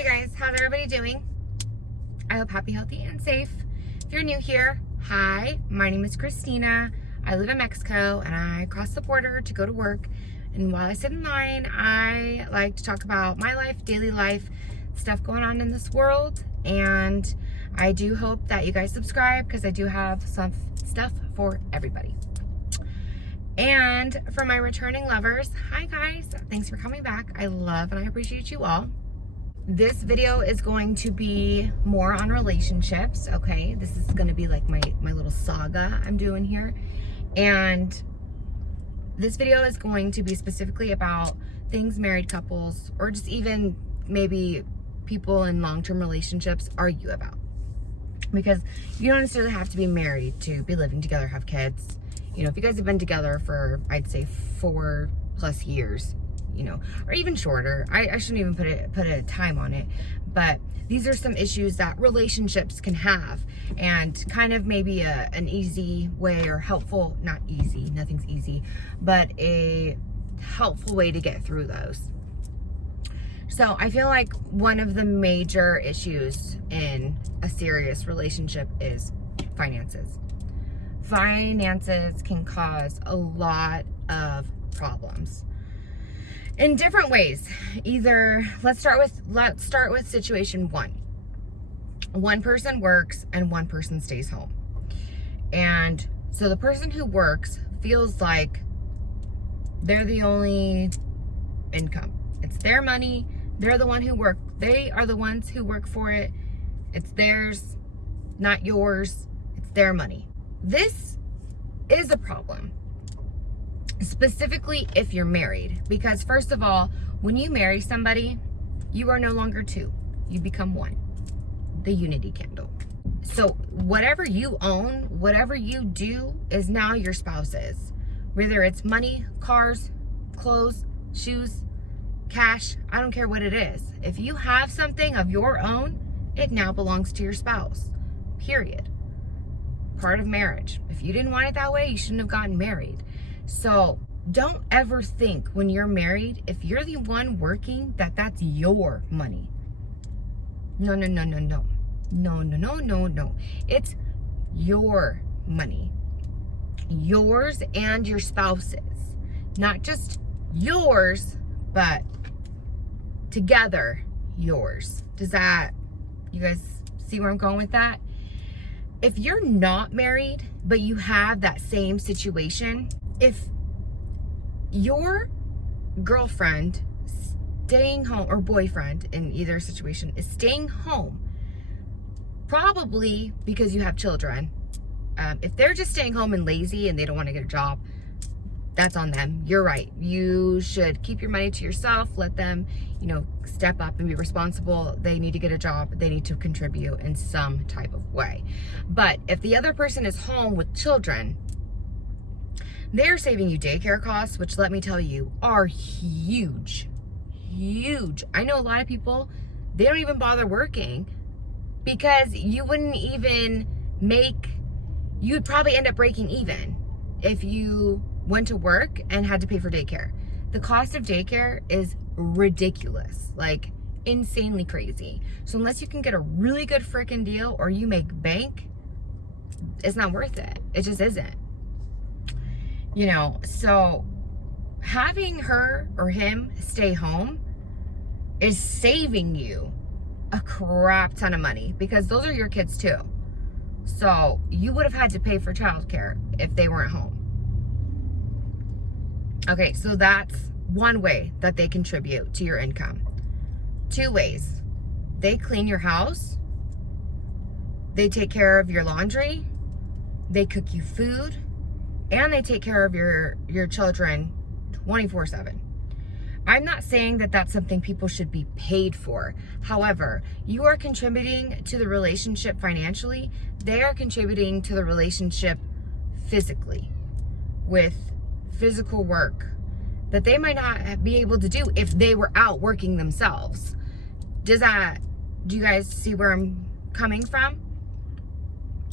Hey guys, how's everybody doing? I hope happy, healthy, and safe. If you're new here, hi, my name is Christina. I live in Mexico and I cross the border to go to work. And while I sit in line, I like to talk about my life, daily life, stuff going on in this world. And I do hope that you guys subscribe because I do have some stuff for everybody. And for my returning lovers, hi guys, thanks for coming back. I love and I appreciate you all. This video is going to be more on relationships, okay? This is going to be like my little saga I'm doing here. And this video is going to be specifically about things married couples or just even maybe people in long-term relationships argue about. Because you don't necessarily have to be married to be living together, have kids. You know, if you guys have been together for, I'd say 4+ years, you know, or even shorter. I shouldn't even put a time on it, but these are some issues that relationships can have, and kind of maybe an easy way or helpful, not easy, nothing's easy, but a helpful way to get through those. So I feel like one of the major issues in a serious relationship is finances. Finances can cause a lot of problems in different ways. Either let's start with situation one. One person works and one person stays home. And so the person who works feels like they're the only income. It's their money. They're the one who work. They are the ones who work for it. It's theirs, not yours. It's their money. This is a problem. Specifically if you're married, because first of all, when you marry somebody, you are no longer two, you become one, the unity candle. So whatever you own, whatever you do is now your spouse's, whether it's money, cars, clothes, shoes, cash, I don't care what it is. If you have something of your own, it now belongs to your spouse, period. Part of marriage. If you didn't want it that way, you shouldn't have gotten married. So don't ever think when you're married, if you're the one working, that's your money. No. No. It's your money. Yours and your spouse's. Not just yours, but together yours. Does that, you guys see where I'm going with that? If you're not married, but you have that same situation, if your girlfriend staying home, or boyfriend in either situation, is staying home, probably because you have children. If they're just staying home and lazy and they don't want to get a job, that's on them. You're right. You should keep your money to yourself. Let them, you know, step up and be responsible. They need to get a job. They need to contribute in some type of way. But if the other person is home with children, they're saving you daycare costs, which, let me tell you, are huge. Huge. I know a lot of people, they don't even bother working because you wouldn't even you would probably end up breaking even if you went to work and had to pay for daycare. The cost of daycare is ridiculous, like insanely crazy. So unless you can get a really good freaking deal or you make bank, it's not worth it. It just isn't. You know, so having her or him stay home is saving you a crap ton of money because those are your kids too. So you would have had to pay for childcare if they weren't home. Okay, so that's one way that they contribute to your income. 2 ways. They clean your house. They take care of your laundry. They cook you food. And they take care of your children 24/7. I'm not saying that that's something people should be paid for. However, you are contributing to the relationship financially. They are contributing to the relationship physically with physical work that they might not be able to do if they were out working themselves. Do you guys see where I'm coming from?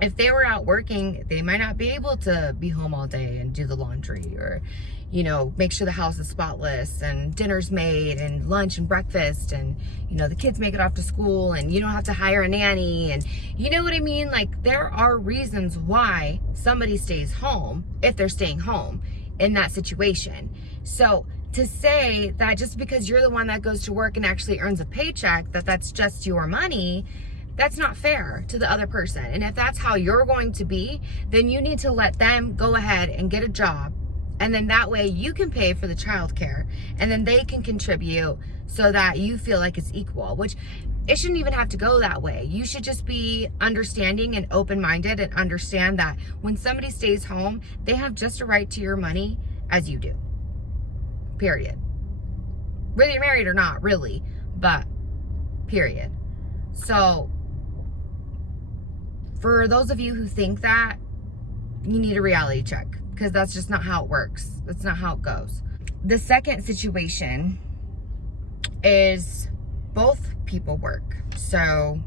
if they were out working, they might not be able to be home all day and do the laundry, or, you know, make sure the house is spotless and dinner's made and lunch and breakfast, and, you know, the kids make it off to school and you don't have to hire a nanny, and you know what I mean? Like, there are reasons why somebody stays home if they're staying home in that situation. So to say that just because you're the one that goes to work and actually earns a paycheck, that's just your money, that's not fair to the other person. And if that's how you're going to be, then you need to let them go ahead and get a job. And then that way you can pay for the childcare, and then they can contribute so that you feel like it's equal, which it shouldn't even have to go that way. You should just be understanding and open-minded and understand that when somebody stays home, they have just a right to your money as you do. Period. Whether you're married or not, really, but period. So for those of you who think that, you need a reality check, because that's just not how it works. That's not how it goes. The second situation is both people work. So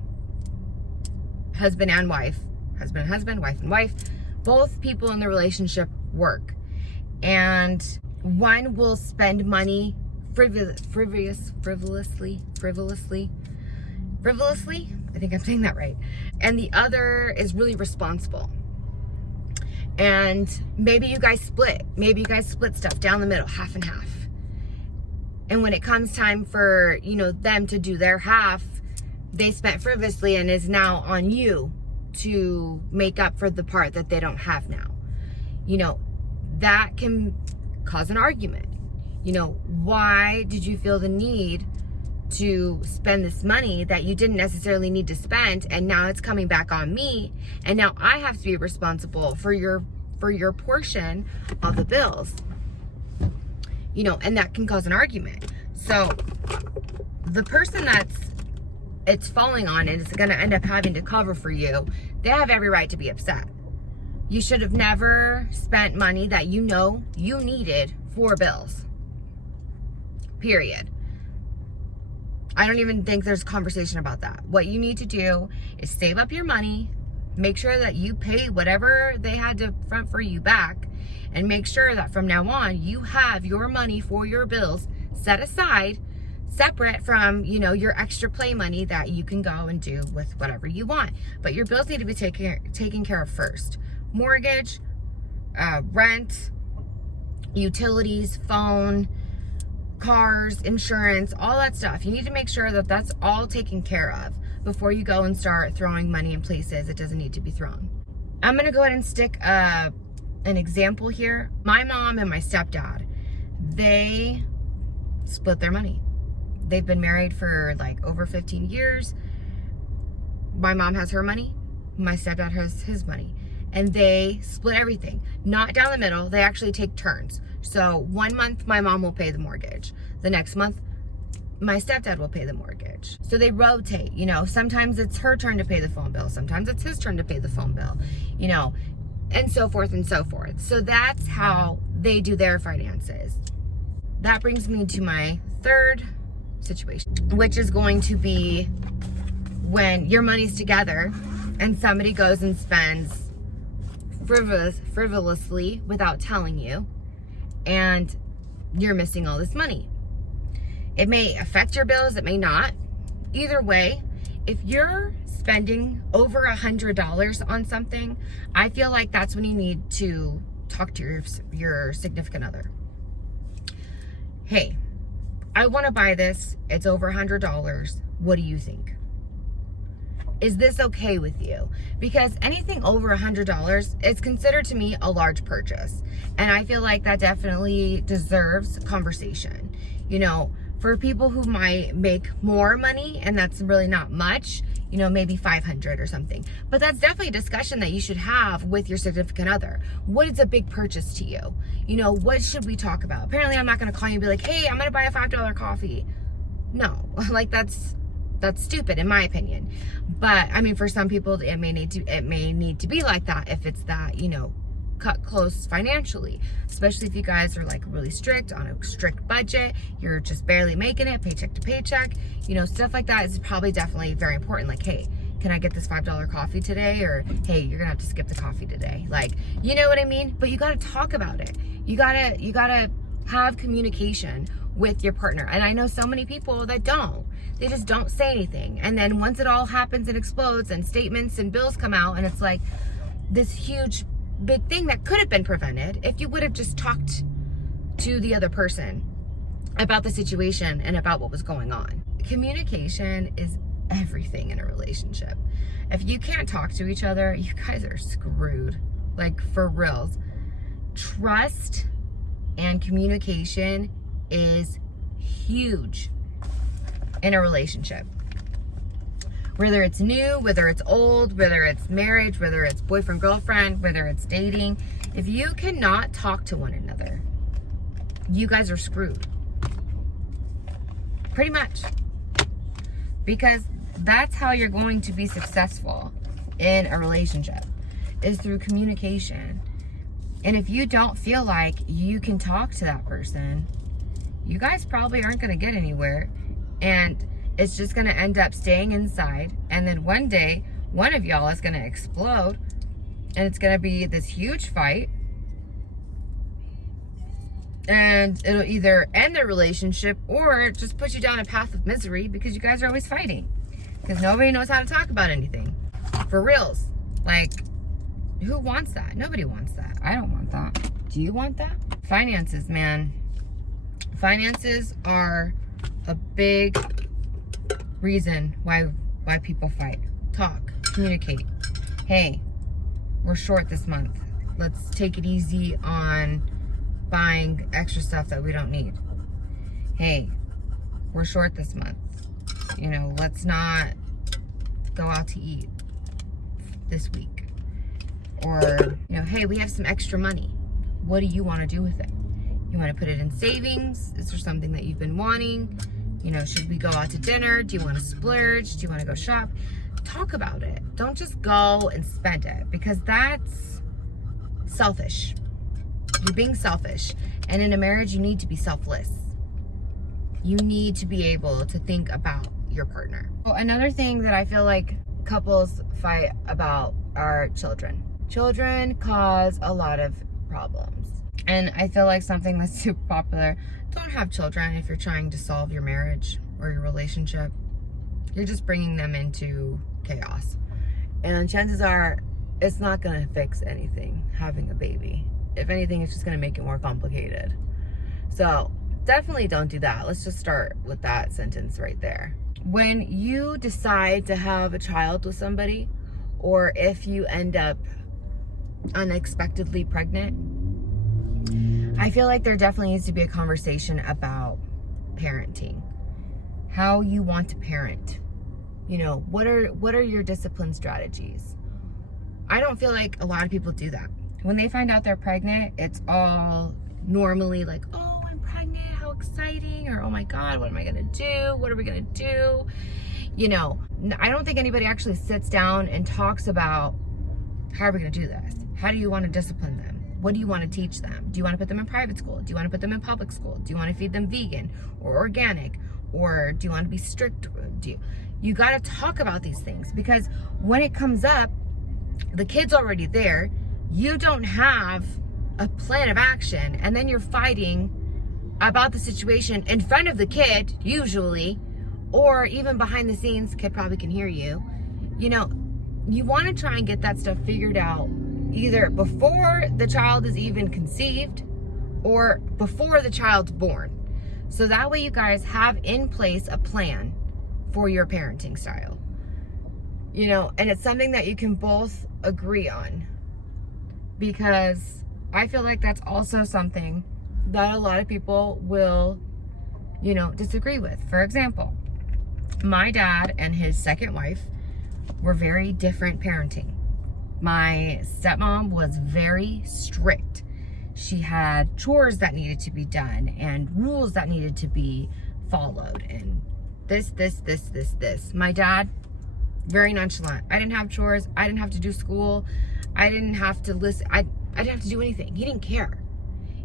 husband and wife, husband and husband, wife and wife, both people in the relationship work. And one will spend money frivolously, I think I'm saying that right. And the other is really responsible. And maybe you guys split. Maybe you guys split stuff down the middle, half and half. And when it comes time for, you know, them to do their half, they spent frivolously, and is now on you to make up for the part that they don't have now. You know, that can cause an argument. You know, why did you feel the need to spend this money that you didn't necessarily need to spend, and now it's coming back on me, and now I have to be responsible for your portion of the bills? You know, and that can cause an argument. So the person it's falling on and is going to end up having to cover for you, they have every right to be upset. You should have never spent money that you know you needed for bills. Period. I don't even think there's a conversation about that. What you need to do is save up your money, make sure that you pay whatever they had to front for you back, and make sure that from now on you have your money for your bills set aside, separate from, you know, your extra play money that you can go and do with whatever you want. But your bills need to be taken care of first. Mortgage, rent, utilities, phone, cars, insurance, all that stuff. You need to make sure that that's all taken care of before you go and start throwing money in places it doesn't need to be thrown. I'm gonna go ahead and stick an example here. My mom and my stepdad, they split their money. They've been married for like over 15 years. My mom has her money, my stepdad has his money, and they split everything. Not down the middle, they actually take turns. So 1 month, my mom will pay the mortgage. The next month, my stepdad will pay the mortgage. So they rotate, you know, sometimes it's her turn to pay the phone bill. Sometimes it's his turn to pay the phone bill, you know, and so forth and so forth. So that's how they do their finances. That brings me to my third situation, which is going to be when your money's together and somebody goes and spends frivolously without telling you, and you're missing all this money. It may affect your bills, it may not. Either way, if you're spending over $100 on something, I feel like that's when you need to talk to your significant other. Hey, I want to buy this. It's over $100. What do you think? Is this okay with you? Because anything over $100 is considered to me a large purchase. And I feel like that definitely deserves conversation. You know, for people who might make more money and that's really not much, you know, maybe 500 or something. But that's definitely a discussion that you should have with your significant other. What is a big purchase to you? You know, what should we talk about? Apparently I'm not going to call you and be like, hey, I'm going to buy a $5 coffee. No, like that's stupid in my opinion. But I mean, for some people it may need to be like that if it's that, you know, cut close financially, especially if you guys are like really strict on a strict budget, you're just barely making it paycheck to paycheck, you know, stuff like that is probably definitely very important. Like, hey, can I get this $5 coffee today? Or, hey, you're gonna have to skip the coffee today. Like, you know what I mean? But you gotta talk about it. You gotta have communication with your partner. And I know so many people that don't. They just don't say anything. And then once it all happens and explodes and statements and bills come out, and it's like this huge, big thing that could have been prevented if you would have just talked to the other person about the situation and about what was going on. Communication is everything in a relationship. If you can't talk to each other, you guys are screwed. Like, for reals. Trust and communication is huge in a relationship. Whether it's new, whether it's old, whether it's marriage, whether it's boyfriend, girlfriend, whether it's dating, if you cannot talk to one another, you guys are screwed. Pretty much. Because that's how you're going to be successful in a relationship, is through communication. And if you don't feel like you can talk to that person, you guys probably aren't going to get anywhere. And it's just going to end up staying inside. And then one day, one of y'all is going to explode. And it's going to be this huge fight. And it'll either end the relationship or just put you down a path of misery because you guys are always fighting. Because nobody knows how to talk about anything. For reals. Like, who wants that? Nobody wants that. I don't want that. Do you want that? Finances, man. Finances are a big reason why people fight. Talk, communicate. Hey, we're short this month. Let's take it easy on buying extra stuff that we don't need. Hey, we're short this month. You know, let's not go out to eat this week. Or, you know, hey, we have some extra money. What do you want to do with it? You want to put it in savings? Is there something that you've been wanting? You know, should we go out to dinner? Do you want to splurge? Do you want to go shop? Talk about it. Don't just go and spend it, because that's selfish. You're being selfish. And in a marriage, you need to be selfless. You need to be able to think about your partner. Well, another thing that I feel like couples fight about are children. Children cause a lot of problems. And I feel like something that's super popular, don't have children if you're trying to solve your marriage or your relationship. You're just bringing them into chaos. And chances are, it's not going to fix anything, having a baby. If anything, it's just going to make it more complicated. So definitely don't do that. Let's just start with that sentence right there. When you decide to have a child with somebody, or if you end up unexpectedly pregnant, I feel like there definitely needs to be a conversation about parenting. How you want to parent. You know, what are your discipline strategies? I don't feel like a lot of people do that. When they find out they're pregnant, it's all normally like, oh, I'm pregnant, how exciting, or oh my God, what am I gonna do? What are we gonna do? You know, I don't think anybody actually sits down and talks about, how are we gonna do this? How do you want to discipline them? What do you want to teach them? Do you want to put them in private school? Do you want to put them in public school? Do you want to feed them vegan or organic? Or do you want to be strict? You got to talk about these things, because when it comes up, the kid's already there. You don't have a plan of action, and then you're fighting about the situation in front of the kid, usually, or even behind the scenes. Kid probably can hear you. You know, you want to try and get that stuff figured out either before the child is even conceived or before the child's born. So that way you guys have in place a plan for your parenting style. You know, and it's something that you can both agree on. Because I feel like that's also something that a lot of people will, you know, disagree with. For example, my dad and his second wife were very different parenting. My stepmom was very strict. She had chores that needed to be done and rules that needed to be followed, and this. My dad, very nonchalant. I didn't have chores. I didn't have to do school. I didn't have to listen. I didn't have to do anything. He didn't care,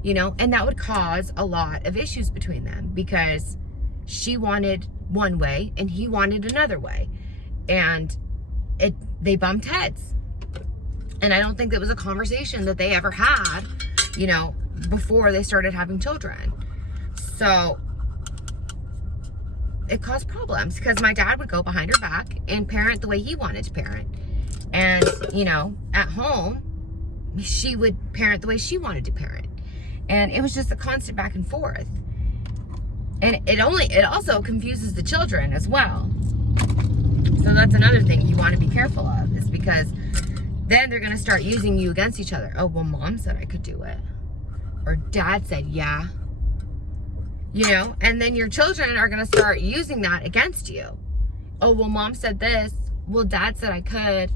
you know, and that would cause a lot of issues between them, because she wanted one way and he wanted another way. And they bumped heads. And I don't think it was a conversation that they ever had, you know, before they started having children. So it caused problems because my dad would go behind her back and parent the way he wanted to parent. And, you know, at home, she would parent the way she wanted to parent. And it was just a constant back and forth. And it also confuses the children as well. So that's another thing you want to be careful of, is because then they're going to start using you against each other. Oh, well, mom said I could do it. Or dad said, yeah. You know, and then your children are going to start using that against you. Oh, well, mom said this. Well, dad said I could.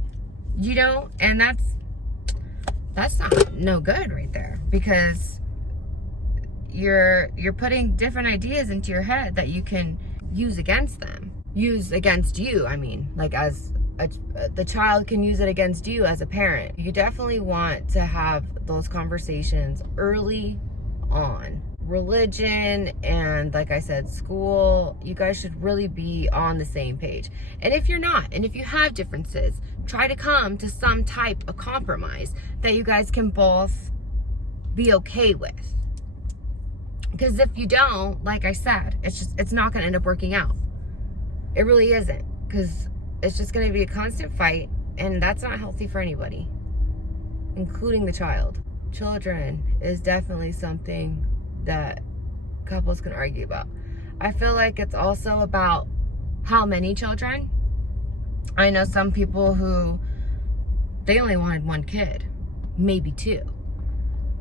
You know, and that's not no good right there, because you're putting different ideas into your head that you can use against them. Use against you, I mean, like as the child can use it against you as a parent. You definitely want to have those conversations early on. Religion and, like I said, school, you guys should really be on the same page. And if you're not, and if you have differences, try to come to some type of compromise that you guys can both be okay with. Because if you don't, like I said, it's not going to end up working out. It really isn't, because it's just going to be a constant fight, and that's not healthy for anybody, including the child. Children is definitely something that couples can argue about. I feel like it's also about how many children. I know some people who, they only wanted one kid, maybe two.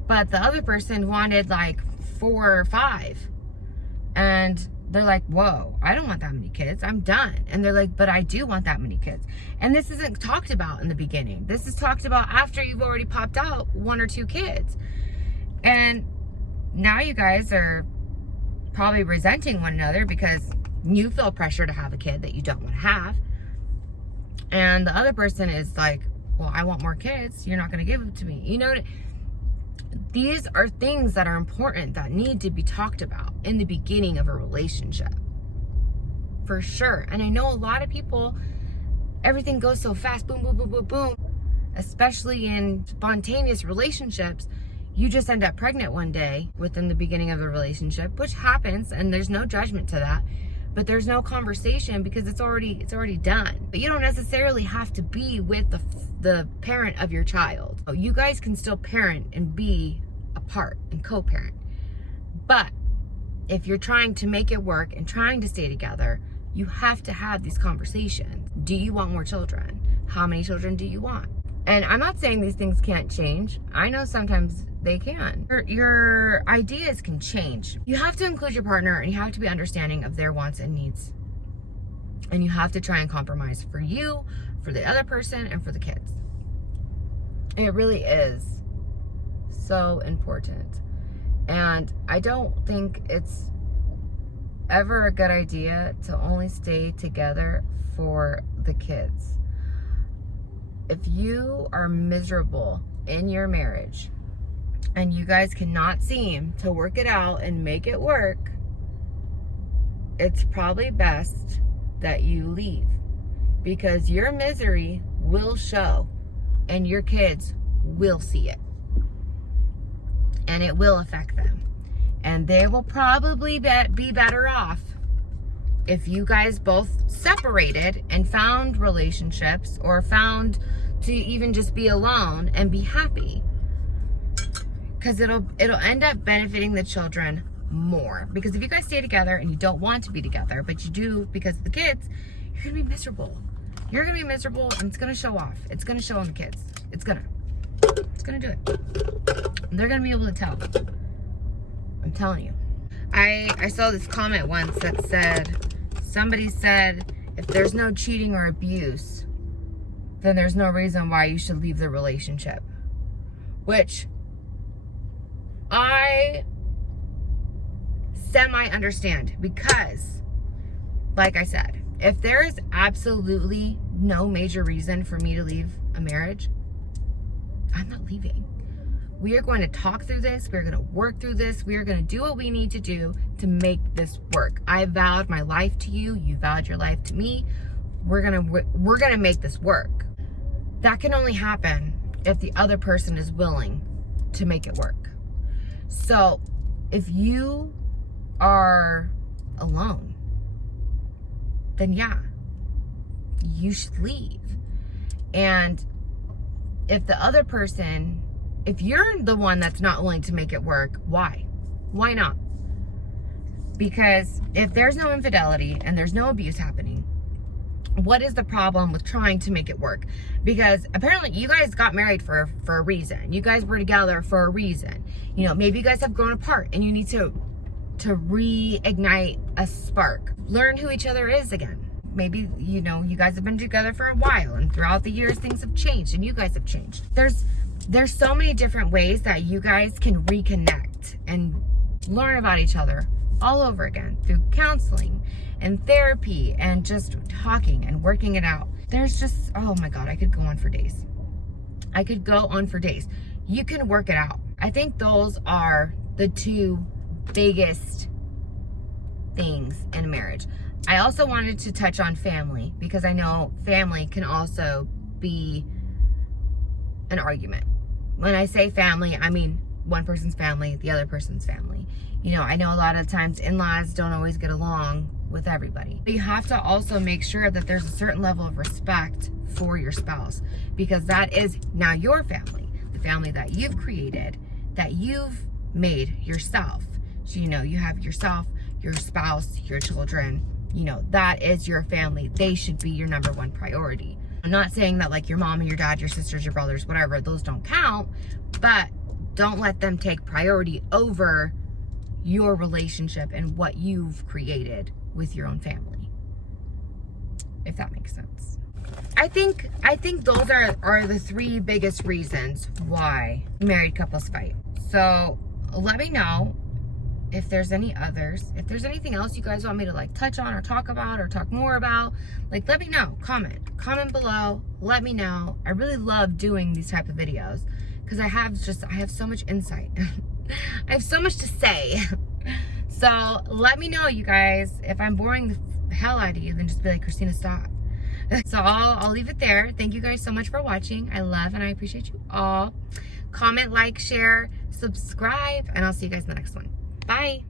But the other person wanted like 4 or 5. And they're like, whoa, I don't want that many kids. I'm done. And they're like, but I do want that many kids. And this isn't talked about in the beginning. This is talked about after you've already popped out 1 or 2 kids. And now you guys are probably resenting one another because you feel pressure to have a kid that you don't want to have. And the other person is like, well, I want more kids. You're not going to give them to me. You know, these are things that are important that need to be talked about in the beginning of a relationship. For sure. And I know a lot of people, everything goes so fast. Boom, boom, boom, boom, boom. Especially in spontaneous relationships. You just end up pregnant one day within the beginning of the relationship, which happens, and there's no judgment to that. But there's no conversation because it's already done. But you don't necessarily have to be with the parent of your child. You guys can still parent and be apart and co-parent. But if you're trying to make it work and trying to stay together, you have to have these conversations. Do you want more children? How many children do you want? And I'm not saying these things can't change. I know sometimes they can. Your ideas can change. You have to include your partner, and you have to be understanding of their wants and needs. And you have to try and compromise for you, for the other person, and for the kids. It really is so important. And I don't think it's ever a good idea to only stay together for the kids. If you are miserable in your marriage and you guys cannot seem to work it out and make it work, it's probably best that you leave, because your misery will show and your kids will see it, and it will affect them, and they will probably be better off if you guys both separated and found relationships, or found to even just be alone and be happy, because it'll end up benefiting the children more. Because if you guys stay together and you don't want to be together, but you do because of the kids, you're gonna be miserable. You're gonna be miserable, and it's gonna show off. It's gonna show on the kids. It's gonna do it. They're gonna be able to tell. I'm telling you. I saw this comment once that said, somebody said, if there's no cheating or abuse, then there's no reason why you should leave the relationship. Which I semi-understand, because, like I said, if there is absolutely no major reason for me to leave a marriage, I'm not leaving. We are going to talk through this. We're going to work through this. We are going to do what we need to do to make this work. I vowed my life to you. You vowed your life to me. we're gonna make this work. That can only happen if the other person is willing to make it work. So if you are alone, then yeah, you should leave. And if the other person, if you're the one that's not willing to make it work, why? Why not? Because if there's no infidelity and there's no abuse happening, what is the problem with trying to make it work? Because apparently you guys got married for a reason. You guys were together for a reason. You know, maybe you guys have grown apart and you need to reignite a spark. Learn who each other is again. Maybe, you know, you guys have been together for a while and throughout the years things have changed and you guys have changed. There's so many different ways that you guys can reconnect and learn about each other all over again through counseling and therapy and just talking and working it out. There's just, oh my God, I could go on for days. I could go on for days. You can work it out. I think those are the two biggest things in a marriage. I also wanted to touch on family because I know family can also be an argument. When I say family, I mean one person's family, the other person's family. You know, I know a lot of times in-laws don't always get along with everybody. But you have to also make sure that there's a certain level of respect for your spouse, because that is now your family, the family that you've created, that you've made yourself. So, you know, you have yourself, your spouse, your children, you know, that is your family. They should be your number one priority. I'm not saying that like your mom and your dad, your sisters, your brothers, whatever, those don't count, but don't let them take priority over your relationship and what you've created with your own family, if that makes sense. I think those are the three biggest reasons why married couples fight. So let me know if there's any others. If there's anything else you guys want me to like touch on or talk about or talk more about, like let me know. Comment below, let me know. I really love doing these type of videos because I have so much insight. I have so much to say. So let me know, you guys. If I'm boring the hell out of you, then just be like, Christina, stop. So I'll leave it there. Thank you guys so much for watching. I love and I appreciate you all. Comment, like, share, subscribe, and I'll see you guys in the next one. Bye.